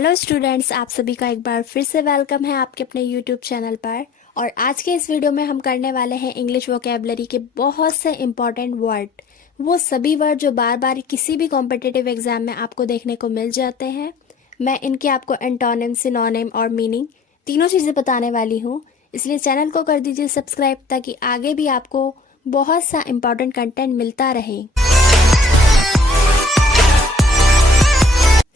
Hello students, आप सभी का एक बार फिर से वेलकम है आपके अपने यूट्यूब चैनल पर। और आज के इस वीडियो में हम करने वाले हैं इंग्लिश वोकैबुलरी के बहुत से इम्पॉर्टेंट वर्ड, वो सभी वर्ड जो बार बार किसी भी कॉम्पिटिटिव एग्जाम में आपको देखने को मिल जाते हैं। मैं इनके आपको एंटोनिम, सिनोनिम और मीनिंग तीनों चीज़ें बताने वाली हूँ, इसलिए चैनल को कर दीजिए सब्सक्राइब ताकि आगे भी आपको बहुत सा इम्पॉर्टेंट कंटेंट मिलता रहे।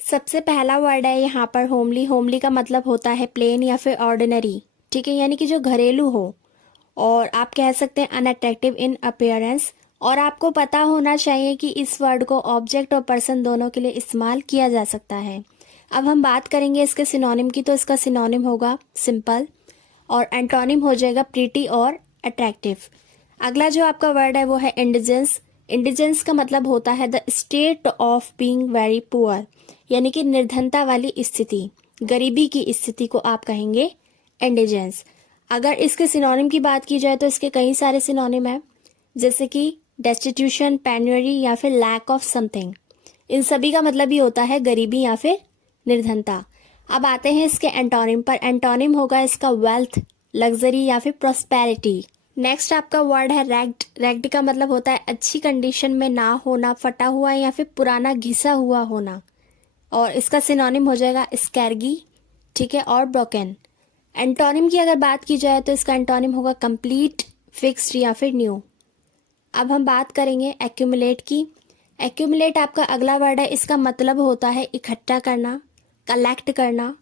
सबसे पहला वर्ड है यहाँ पर होमली। होमली का मतलब होता है प्लेन या फिर ऑर्डिनरी, ठीक है, यानी कि जो घरेलू हो। और आप कह सकते हैं अनअट्रैक्टिव इन अपीयरेंस। और आपको पता होना चाहिए कि इस वर्ड को ऑब्जेक्ट और पर्सन दोनों के लिए इस्तेमाल किया जा सकता है। अब हम बात करेंगे इसके सिनोनिम की, तो इसका सिनोनिम होगा सिंपल और एंटोनिम हो जाएगा प्रीटी और अट्रैक्टिव। अगला जो आपका वर्ड है वो है इंडिजेंस। इंडिजेंस का मतलब होता है the state of being very poor, यानी कि निर्धनता वाली स्थिति, गरीबी की स्थिति को आप कहेंगे इंडिजेंस। अगर इसके सिनोनिम की बात की जाए तो इसके कई सारे सिनोनिम है, जैसे कि डेस्टिट्यूशन, पेन्युरी या फिर लैक ऑफ समथिंग। इन सभी का मतलब ही होता है गरीबी या फिर निर्धनता। अब आते हैं इसके एंटोनिम पर। एंटोनिम होगा इसका वेल्थ, लग्जरी या फिर प्रॉस्पेरिटी। नेक्स्ट आपका वर्ड है रैग्ड। रैग्ड का मतलब होता है अच्छी कंडीशन में ना होना, फटा हुआ या फिर पुराना घिसा हुआ होना। और इसका सिनोनिम हो जाएगा स्कैर्गी, ठीक है, और ब्रोकन। एंटोनिम की अगर बात की जाए तो इसका एंटोनिम होगा कंप्लीट, फिक्स्ड या फिर न्यू। अब हम बात करेंगे एक्यूमुलेट की। एक्यूमुलेट आपका अगला वर्ड है। इसका मतलब होता है इकट्ठा करना, कलेक्ट करना।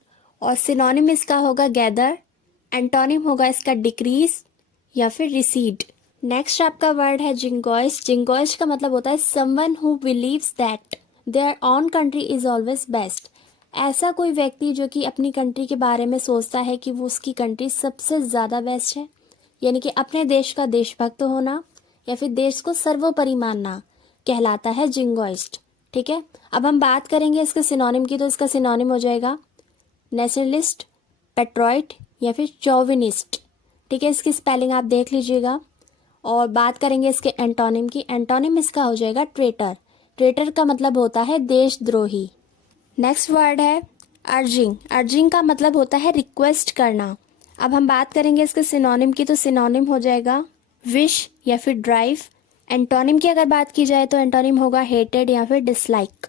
और सिनोनिम इसका होगा गैदर। एंटोनिम होगा इसका डिक्रीज या फिर रिसीड। नेक्स्ट आपका वर्ड है जिंगोइस्ट। जिंगोइस्ट का मतलब होता है someone who believes that their own country is always best. ऐसा कोई व्यक्ति जो कि अपनी कंट्री के बारे में सोचता है कि वो उसकी कंट्री सबसे ज़्यादा बेस्ट है, यानी कि अपने देश का देशभक्त होना या फिर देश को सर्वोपरि मानना कहलाता है जिंगोइस्ट, ठीक है। अब हम बात करेंगे इसके सिनोनिम की, तो इसका सिनोनिम हो जाएगा नेशनलिस्ट, पेट्रोइट या फिर चौविनिस्ट, ठीक है। इसकी स्पेलिंग आप देख लीजिएगा। और बात करेंगे इसके एंटोनिम की। एंटोनिम इसका हो जाएगा ट्रेटर। ट्रेटर का मतलब होता है देशद्रोही। नेक्स्ट वर्ड है अर्जिंग। अर्जिंग का मतलब होता है रिक्वेस्ट करना। अब हम बात करेंगे इसके सिनोनिम की, तो सिनोनिम हो जाएगा विश या फिर ड्राइव। एंटोनिम की अगर बात की जाए तो एंटोनिम होगा हेटेड या फिर डिसलाइक।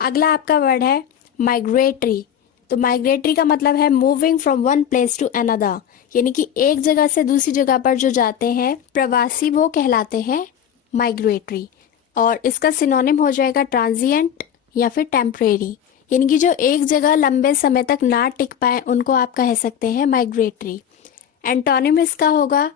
अगला आपका वर्ड है माइग्रेटरी। तो माइग्रेटरी का मतलब है moving from one place to another, यानी कि एक जगह से दूसरी जगह पर जो जाते हैं प्रवासी, वो कहलाते हैं माइग्रेटरी। और इसका सिनोनिम हो जाएगा ट्रांजिएंट या फिर टेम्परेरी, यानी कि जो एक जगह लंबे समय तक ना टिक पाए उनको आप कह सकते हैं माइग्रेटरी। एंटोनिम इसका होगा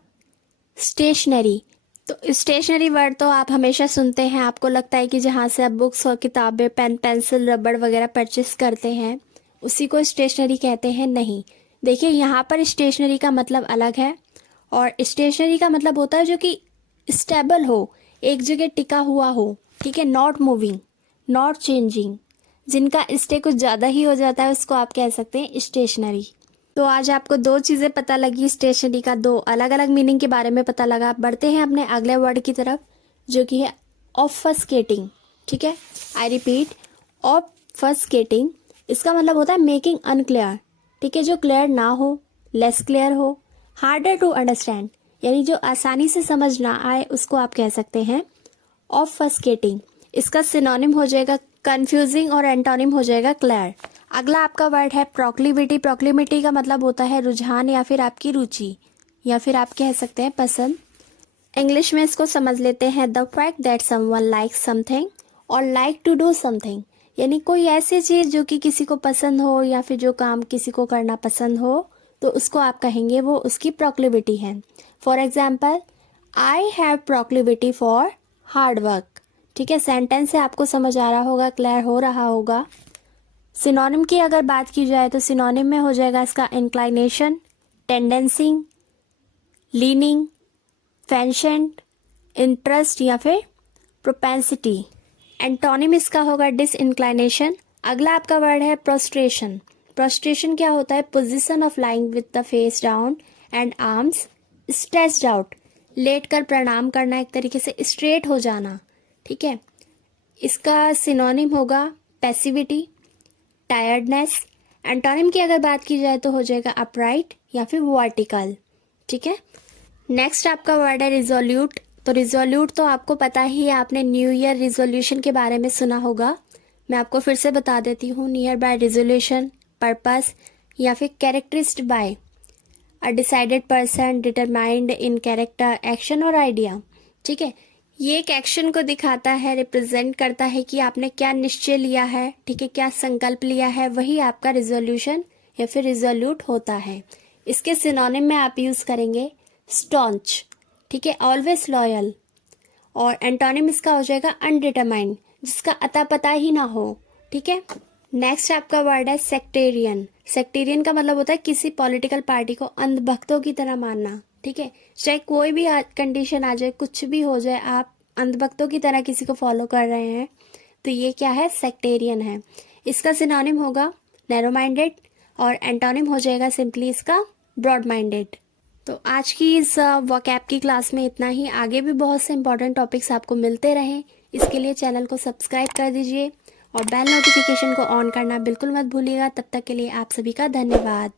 स्टेशनरी। तो स्टेशनरी वर्ड तो आप हमेशा सुनते हैं, आपको लगता है कि जहाँ से आप बुक्स और किताबें, पेन, पेंसिल, रबड़ वगैरह परचेस करते हैं उसी को स्टेशनरी कहते हैं। नहीं, देखिए यहाँ पर स्टेशनरी का मतलब अलग है। और स्टेशनरी का मतलब होता है जो कि स्टेबल हो, एक जगह टिका हुआ हो, ठीक है, नॉट मूविंग, नॉट चेंजिंग। जिनका स्टे कुछ ज़्यादा ही हो जाता है उसको आप कह सकते हैं स्टेशनरी। तो आज आपको दो चीज़ें पता लगी, स्टेशनरी का दो अलग अलग मीनिंग के बारे में पता लगा। बढ़ते हैं अपने अगले वर्ड की तरफ जो कि है ऑफस्केटिंग, ठीक है। I repeat, obfuscating. इसका मतलब होता है मेकिंग अनक्लियर, ठीक है, जो क्लियर ना हो, लेस क्लियर हो, हार्डर टू अंडरस्टैंड, यानी जो आसानी से समझ ना आए उसको आप कह सकते हैं ऑफस्केटिंग। इसका सिनोनिम हो जाएगा कंफ्यूजिंग और एंटोनिम हो जाएगा क्लियर। अगला आपका वर्ड है प्रोक्लिविटी। प्रोक्लिविटी का मतलब होता है रुझान या फिर आपकी रुचि या फिर आप कह सकते हैं पसंद। इंग्लिश में इसको समझ लेते हैं the fact that someone likes something और लाइक टू डू समथिंग, यानी कोई ऐसी चीज़ जो कि किसी को पसंद हो या फिर जो काम किसी को करना पसंद हो तो उसको आप कहेंगे वो उसकी प्रोक्लिविटी है। For example, I have proclivity for hard work, ठीक है। सेंटेंस से आपको समझ आ रहा होगा, क्लियर हो रहा होगा। सिनोनिम की अगर बात की जाए तो सिनोनिम में हो जाएगा इसका inclination, tendency, leaning, patient, interest या फिर प्रोपेंसिटी। एंटोनिम इसका होगा डिसइंक्लाइनेशन। अगला आपका वर्ड है प्रोस्ट्रेशन। प्रोस्ट्रेशन क्या होता है? Position of lying with the face down and arms stretched out. लेट कर प्रणाम करना, एक तरीके से स्ट्रेट हो जाना, ठीक है। इसका सिनोनिम होगा पैसिविटी, टायर्डनेस, एंटोनिम की अगर बात की जाए तो हो जाएगा अपराइट या फिर वर्टिकल। ठीक है, नेक्स्ट आपका वर्ड है रिजोल्यूट। तो रिजोल्यूट तो आपको पता ही है, आपने न्यू ईयर रिजोल्यूशन के बारे में सुना होगा। मैं आपको फिर से बता देती हूँ, नियर बाय रिजोल्यूशन, पर्पस या फिर characterised by a decided person, determined in character, action और आइडिया। ठीक है, ये एक एक्शन को दिखाता है, रिप्रेजेंट करता है कि आपने क्या निश्चय लिया है, ठीक है, क्या संकल्प लिया है, वही आपका रिजोल्यूशन या फिर रिजोल्यूट होता है। इसके सिनोनिम में आप यूज करेंगे स्टॉन्च, ठीक है, ऑलवेज लॉयल, और एंटोनिम इसका हो जाएगा अनडिटरमाइंड, जिसका अता पता ही ना हो। ठीक है, नेक्स्ट आपका वर्ड है सेक्टेरियन। सेक्टेरियन का मतलब होता है किसी पॉलिटिकल पार्टी को अंधभक्तों की तरह मानना। ठीक है, चाहे कोई भी कंडीशन आ जाए, कुछ भी हो जाए, आप अंधभक्तों की तरह किसी को फॉलो कर रहे हैं, तो ये क्या है, सेक्टेरियन है। इसका सिनोनिम होगा नैरो माइंडेड और एंटोनिम हो जाएगा सिंपली इसका ब्रॉड माइंडेड। तो आज की इस वोकैब की क्लास में इतना ही। आगे भी बहुत से इंपॉर्टेंट टॉपिक्स आपको मिलते रहें, इसके लिए चैनल को सब्सक्राइब कर दीजिए और बेल नोटिफिकेशन को ऑन करना बिल्कुल मत भूलिएगा। तब तक के लिए आप सभी का धन्यवाद।